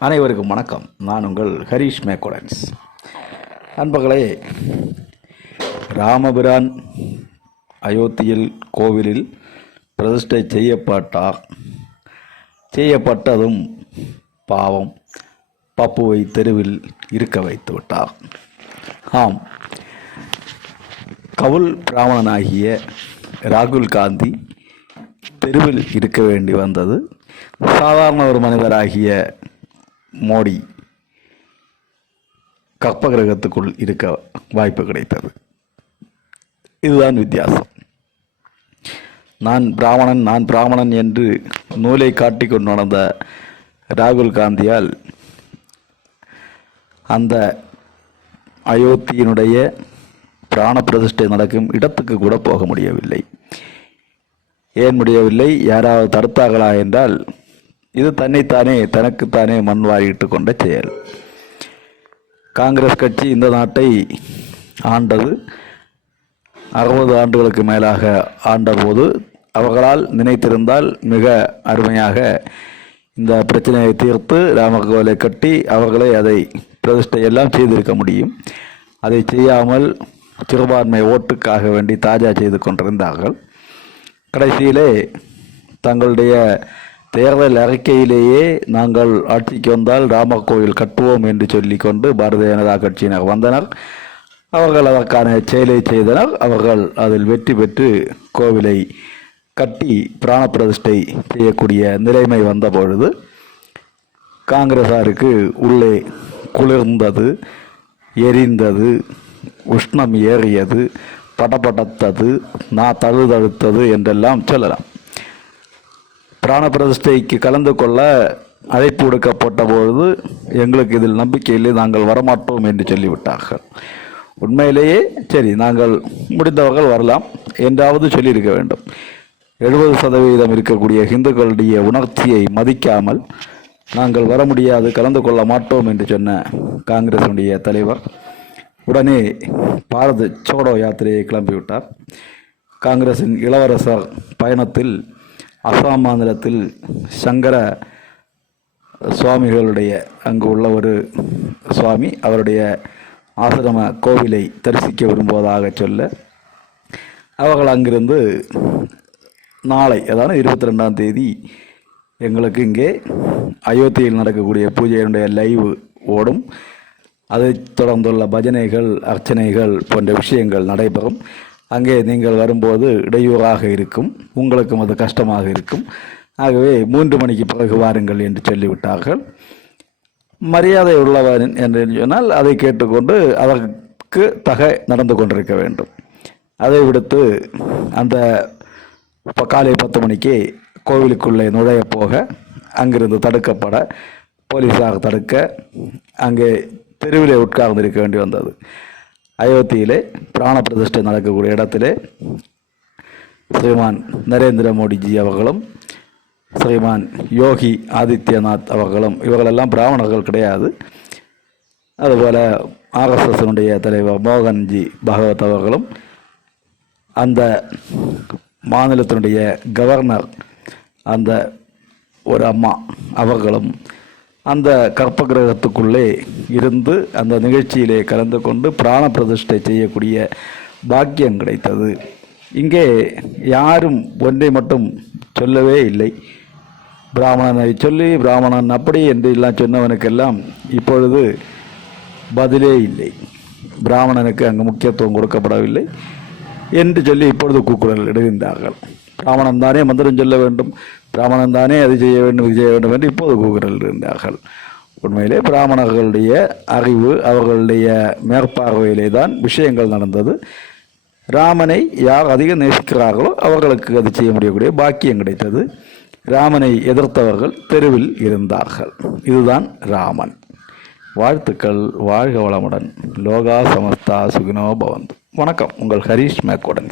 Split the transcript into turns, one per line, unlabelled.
அனைவருக்கும் வணக்கம். நான் உங்கள் ஹரீஷ் மேக்கோடன்ஸ் நண்பர்களே ராமபிரான் அயோத்தியில் கோவிலில் பிரதிஷ்டை செய்யப்பட்டார் செய்யப்பட்டதும் பாவம். பப்புவை தெருவில் இருக்க வைத்து விட்டார். ஆம். கவுல் பிராமணனாகிய ராகுல் காந்தி தெருவில் இருக்க வேண்டி வந்தது. சாதாரண ஒரு மனிதராகிய மோடி கற்பகிரகத்துக்குள் இருக்க வாய்ப்பு கிடைத்தது. இதுதான் வித்தியாசம். நான் பிராமணன் நான் பிராமணன் என்று நூலை காட்டிக்கொண்டு நடந்த ராகுல் காந்தியால் அந்த அயோத்தியினுடைய பிராண பிரதிஷ்டை நடக்கும் இடத்துக்கு கூட போக முடியவில்லை. ஏன் முடியவில்லை? யாராவது தடுத்தார்களா என்றால் இது தன்னைத்தானே தனக்குத்தானே மண் வாரிட்டு கொண்ட செயல். காங்கிரஸ் கட்சி இந்த நாட்டை ஆண்டது. அறுபது ஆண்டுகளுக்கு மேலாக ஆண்டபோது அவர்களால் நினைத்திருந்தால் மிக அருமையாக இந்த பிரச்சனையை தீர்த்து ராமகோலை கட்டி அவர்களே அதை பிரதிஷ்டை எல்லாம் செய்திருக்க முடியும். அதை செய்யாமல் சிறுபான்மை ஓட்டுக்காக வேண்டி தாஜா செய்து கொண்டிருந்தார்கள். கடைசியிலே தங்களுடைய தேர்தல் அறிக்கையிலேயே நாங்கள் ஆட்சிக்கு வந்தால் ராமர் கோவில் கட்டுவோம் என்று சொல்லிக்கொண்டு பாரதிய ஜனதா கட்சியினர் வந்தனர். அவர்கள் அதற்கான செயலை செய்தனர். அவர்கள் அதில் வெற்றி பெற்று கோவிலை கட்டி பிராண பிரதிஷ்டை செய்யக்கூடிய நிலைமை வந்த பொழுது காங்கிரசாருக்கு உள்ளே குளிர்ந்தது எரிந்தது உஷ்ணம் ஏறியது படபடத்தது நான் தழுதழுத்தது என்றெல்லாம் சொல்லலாம். பிராணபிரதிஷ்டைக்கு கலந்து கொள்ள அழைப்பு விடுக்கப்பட்ட பொழுது எங்களுக்கு இதில் நம்பிக்கையிலே நாங்கள் வரமாட்டோம் என்று சொல்லிவிட்டார்கள். உண்மையிலேயே சரி நாங்கள் முடிந்தவர்கள் வரலாம் என்றாவது சொல்லியிருக்க வேண்டும். எழுபது சதவீதம் இருக்கக்கூடிய இந்துக்களுடைய உணர்ச்சியை மதிக்காமல் நாங்கள் வர முடியாது கலந்து கொள்ள மாட்டோம் என்று சொன்ன காங்கிரசினுடைய தலைவர் உடனே பாரத சோடோ யாத்திரையை கிளம்பிவிட்டார். காங்கிரசின் இளவரசர் பயணத்தில் அசாம் மாநிலத்தில் சங்கர சுவாமிகளுடைய அங்கு உள்ள ஒரு சுவாமி அவருடைய ஆசிரம கோவிலை தரிசிக்க விரும்புவதாக சொல்ல அவர்கள் அங்கிருந்து நாளை அதாவது இருபத்தி ரெண்டாம் தேதி எங்களுக்கு இங்கே அயோத்தியில் நடக்கக்கூடிய பூஜையினுடைய லைவ் ஓடும். அதைத் தொடர்ந்துள்ள பஜனைகள் அர்ச்சனைகள் போன்ற விஷயங்கள் நடைபெறும். அங்கே நீங்கள் வரும்போது இடையூறாக இருக்கும். உங்களுக்கும் அது கஷ்டமாக இருக்கும். ஆகவே மூன்று மணிக்கு பிறகு வாருங்கள் என்று சொல்லிவிட்டார்கள். மரியாதை உள்ளவன் என்று சொன்னால் அதை கேட்டுக்கொண்டு அதற்கு தக நடந்து கொண்டிருக்க வேண்டும். அதை விடுத்து அந்த இப்போ காலை பத்து மணிக்கு கோவிலுக்குள்ளே நுழைய போக அங்கிருந்து தடுக்கப்பட போலீஸார் தடுக்க அங்கே தெருவிலே உட்கார்ந்து இருக்க வேண்டி வந்தது. அயோத்தியிலே பிராண பிரதிஷ்டை நடக்கக்கூடிய இடத்திலே ஸ்ரீமான் நரேந்திர மோடிஜி அவர்களும் ஸ்ரீமான் யோகி ஆதித்யநாத் அவர்களும் இவர்களெல்லாம் பிராமணர்கள் கிடையாது. அதுபோல் ஆர்எஸ்எஸ்னுடைய தலைவர் மோகன்ஜி பகவத் அவர்களும் அந்த மாநிலத்தினுடைய கவர்னர் அந்த ஒரு அம்மா அவர்களும் அந்த கற்ப கிரகத்துக்குள்ளே இருந்து அந்த நிகழ்ச்சியிலே கலந்து கொண்டு பிராண பிரதிஷ்டை செய்யக்கூடிய பாக்கியம் கிடைத்தது. இங்கே யாரும் ஒன்றை மட்டும் சொல்லவே இல்லை. பிராமணனை சொல்லி பிராமணன் அப்படி என்று எல்லாம் சொன்னவனுக்கெல்லாம் இப்பொழுது பதிலே இல்லை. பிராமணனுக்கு அங்கு முக்கியத்துவம் கொடுக்கப்படவில்லை என்று சொல்லி இப்பொழுது கூக்குரல் இடுகின்றார்கள் பிராமணன் தானே மந்திரம் சொல்ல வேண்டும். பிராமணன் தானே அது செய்ய வேண்டும் இது செய்ய வேண்டும் என்று இப்போது கூக்குரல் உண்மையிலே பிராமணர்களுடைய அறிவு அவர்களுடைய மேற்பார்வையிலே தான் விஷயங்கள் நடந்தது. ராமனை யார் அதிகம் நேசிக்கிறார்களோ அவர்களுக்கு அது செய்ய முடியக்கூடிய பாக்கியம் கிடைத்தது. ராமனை எதிர்த்தவர்கள் தெருவில் இருந்தார்கள். இதுதான் ராமன். வாழ்த்துக்கள் வாழ்க வளமுடன். லோகா சமஸ்தா சுகினோ பவந்த். வணக்கம் உங்கள் ஹரீஷ் மேக்கோடன்